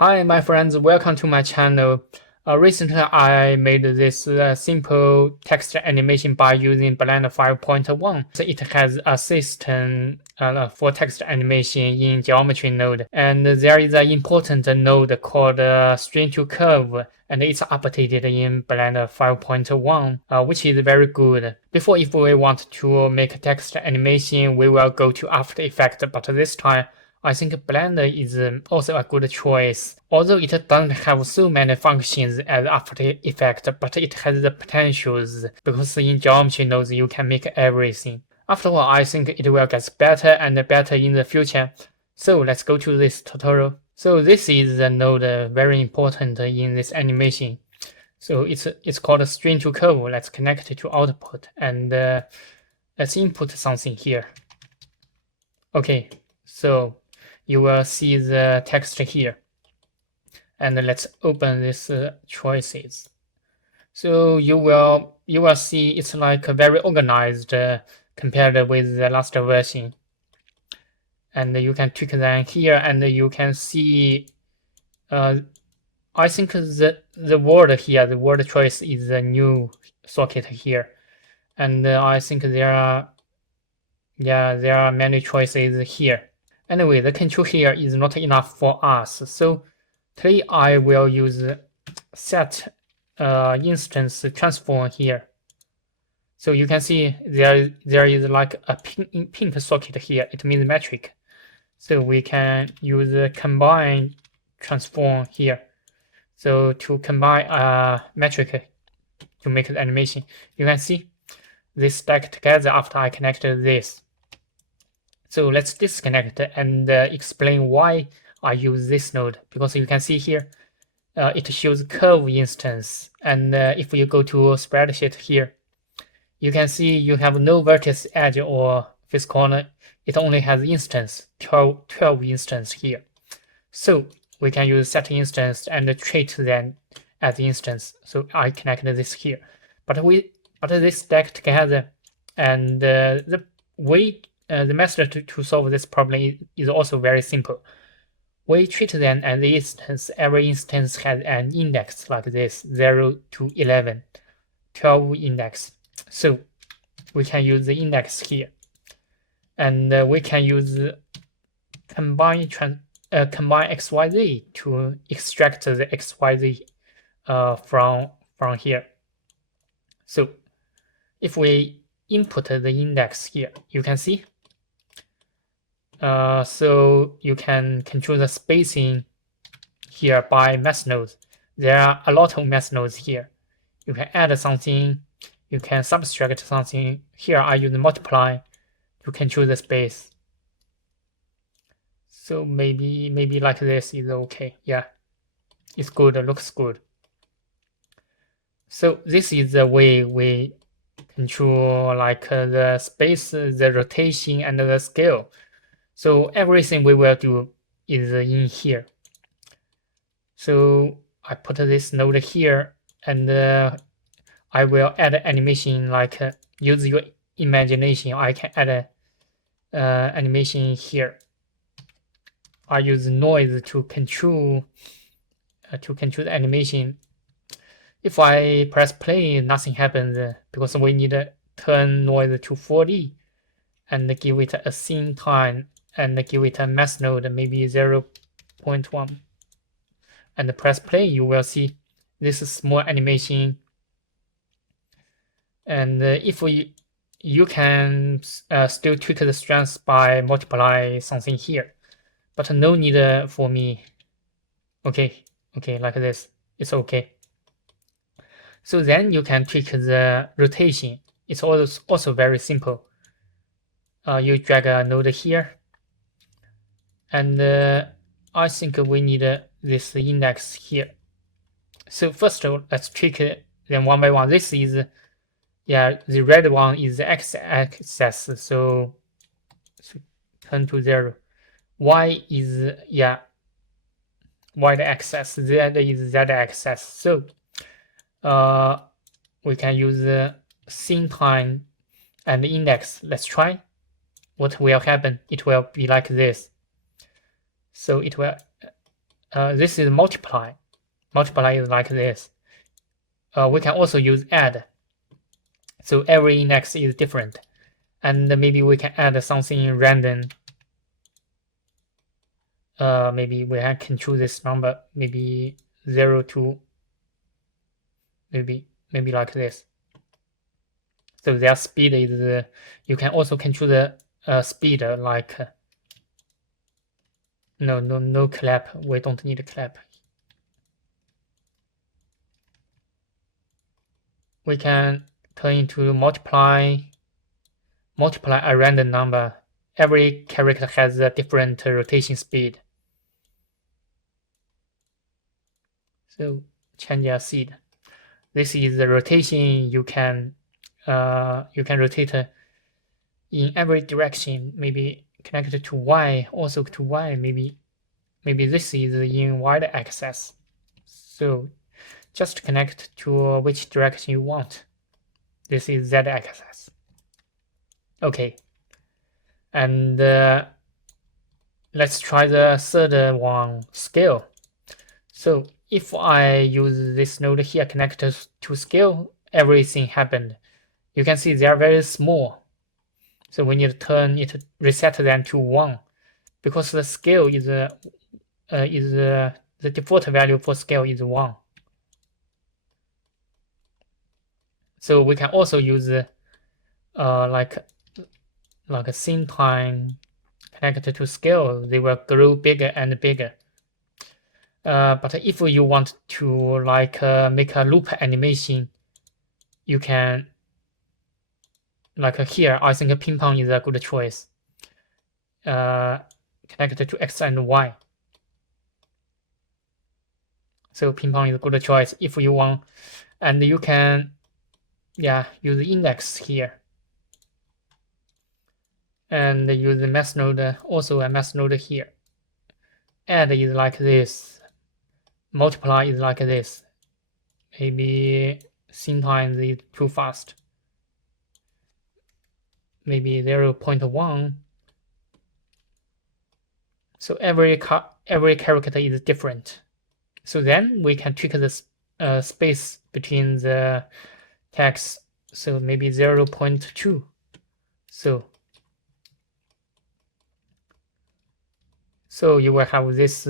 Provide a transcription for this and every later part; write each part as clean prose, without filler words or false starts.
Hi, my friends, welcome to my channel. Recently, I made this simple text animation by using Blender 5.1. So it has assistant for text animation in geometry node. And there is an important node called string to curve, and it's updated in Blender 5.1, which is very good. Before, if we want to make text animation, we will go to After Effects, but this time I think Blender is also a good choice. Although it doesn't have so many functions as After Effects, but it has the potentials because in geometry nodes you can make everything. After all, I think it will get better and better in the future. So let's go to this tutorial. So this is the node very important in this animation. So it's called string to curve. Let's connect it to output and let's input something here. Okay, so you will see the text here. And let's open this choices. So you will see it's like very organized compared with the last version. And you can tweak them here, and you can see. I think the word here, the word choice is a new socket here, and I think there are many choices here. Anyway, the control here is not enough for us, so today I will use set instance transform here. So you can see there is like a pink socket here. It means metric. So we can use combine transform here. So to combine a metric to make the animation, you can see they stack together after I connected this. So let's disconnect and explain why I use this node, because you can see here it shows curve instance, and if you go to spreadsheet here, you can see you have no vertex edge or face corner. It only has instance, 12 instance here. So we can use set instance and treat them as instance. So I connected this here, but they stack together, and the method to solve this problem is also very simple. We treat them as instance. Every instance has an index like this, 0 to 11, 12 index. So we can use the index here, and we can use combine XYZ to extract the XYZ from here. So if we input the index here, you can see. So you can control the spacing here by mesh nodes. There are a lot of mesh nodes here. You can add something, you can subtract something. Here I use multiply to control the space. So maybe like this is okay. Yeah, it's good, looks good. So this is the way we control like the space, the rotation, and the scale. So everything we will do is in here. So I put this node here, and I will add animation like use your imagination. I can add animation here. I use noise to control the animation. If I press play, nothing happens because we need to turn noise to 40 and give it a scene time and give it a mesh node, maybe 0.1. And press play, you will see this small animation. And if you can still tweak the strength by multiply something here, but no need for me. Okay, like this, it's okay. So then you can tweak the rotation. It's also very simple. You drag a node here, and I think we need this index here. So first, let's tweak them one by one. This is, the red one is the x-axis, so turn to 0. Y is, y-axis, z is z-axis. So we can use scene time and index. Let's try. What will happen? It will be like this. So it will this is multiply. Multiply is like this. We can also use add. So every index is different. And maybe we can add something random. Maybe we can choose this number, maybe 0 to maybe like this. So their speed is, you can also control the speed like, no clap, we don't need a clap. We can turn into multiply a random number. Every character has a different rotation speed. So change our seed. This is the rotation you can rotate in every direction. Maybe connected to Y, also to Y. Maybe this is in y-axis. So just connect to which direction you want. This is z-axis. Okay, and let's try the third one, scale. So if I use this node here connected to scale, everything happened. You can see they are very small. So we need to turn it, reset them to 1, because the scale is the default value for scale is 1. So we can also use like a scene time connected to scale. They will grow bigger and bigger. But if you want to like make a loop animation, you can, like here, I think ping pong is a good choice. Connected to X and Y. So ping pong is a good choice if you want, and you can, use the index here, and use the math node, also a math node here. Add is like this. Multiply is like this. Maybe scene time is too fast. Maybe 0.1. So every character is different. So then we can tweak the space between the text. So maybe 0.2. So you will have this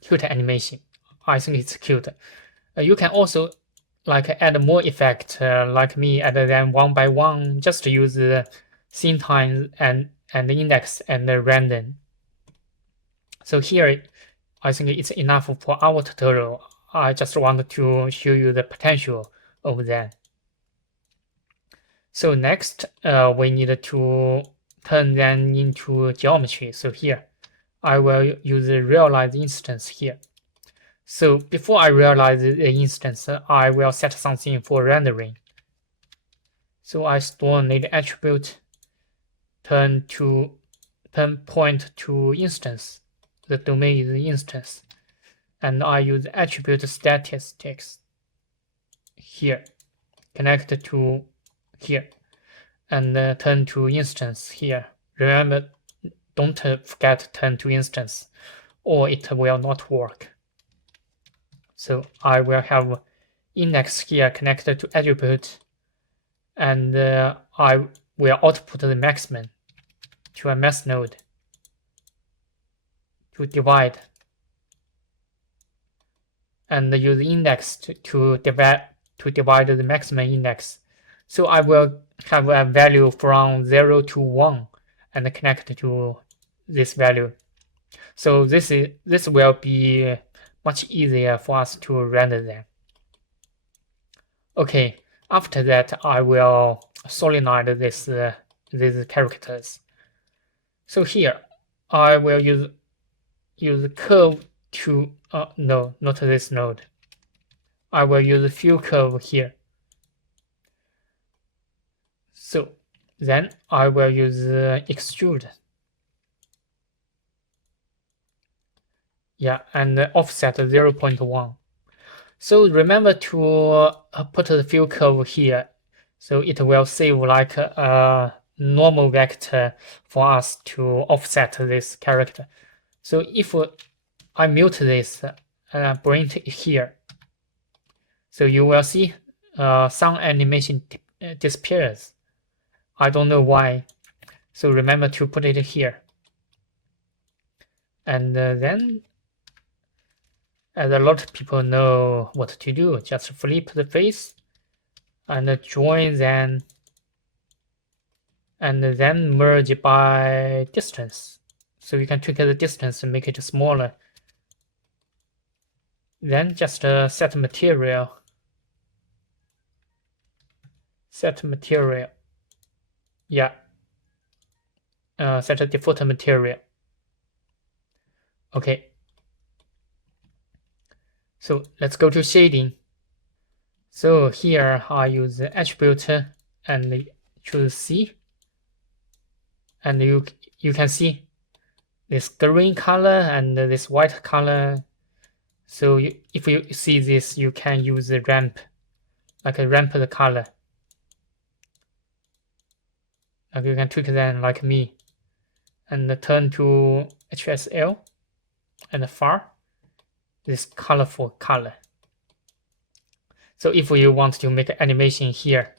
cute animation. I think it's cute. You can also like add more effect, like me, add them one by one. Just use the scene time and the index and the random. So here, I think it's enough for our tutorial. I just wanted to show you the potential of that. So next, we need to turn them into geometry. So here, I will use the realize instance here. So before I realize the instance, I will set something for rendering. So I store need attribute turn point to instance. The domain is the instance, and I use attribute statistics here, connect to here, and turn to instance here. Remember, don't forget turn to instance, or it will not work. So I will have index here connected to attribute, and I will output the maximum to a math node to divide, and use index to divide the maximum index. So I will have a value from 0 to 1 and connect to this value. So this will be much easier for us to render them. Okay, after that I will solenoid these characters. So here I will use curve to no, not this node. I will use fill curve here. So then I will use extrude. And offset 0.1. So remember to put the fill curve here, so it will save like a normal vector for us to offset this character. So if I mute this and bring it here. So you will see some animation disappears. I don't know why. So remember to put it here. And then, as a lot of people know what to do, just flip the face and join them, and then merge by distance. So you can tweak the distance and make it smaller. Then just set material. Set material. Yeah. Set a default material. Okay. So let's go to shading. So here I use the attribute and choose C. And you can see this green color and this white color. So if you see this, you can use the ramp, like a ramp the color. Like you can tweak them like me, and turn to HSL and far this colorful color. So if you want to make an animation here,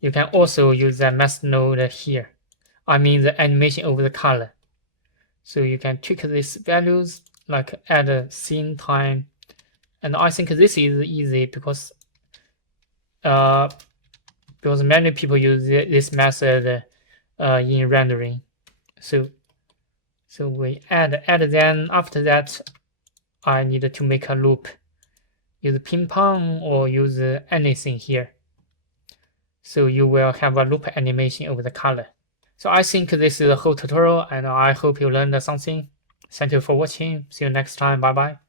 you can also use the mask node here. I mean the animation over the color. So you can tweak these values, like add scene time. And I think this is easy because many people use this method in rendering. So we add then after that I need to make a loop. Use ping pong or use anything here. So you will have a loop animation over the color. So I think this is the whole tutorial, and I hope you learned something. Thank you for watching. See you next time. Bye bye.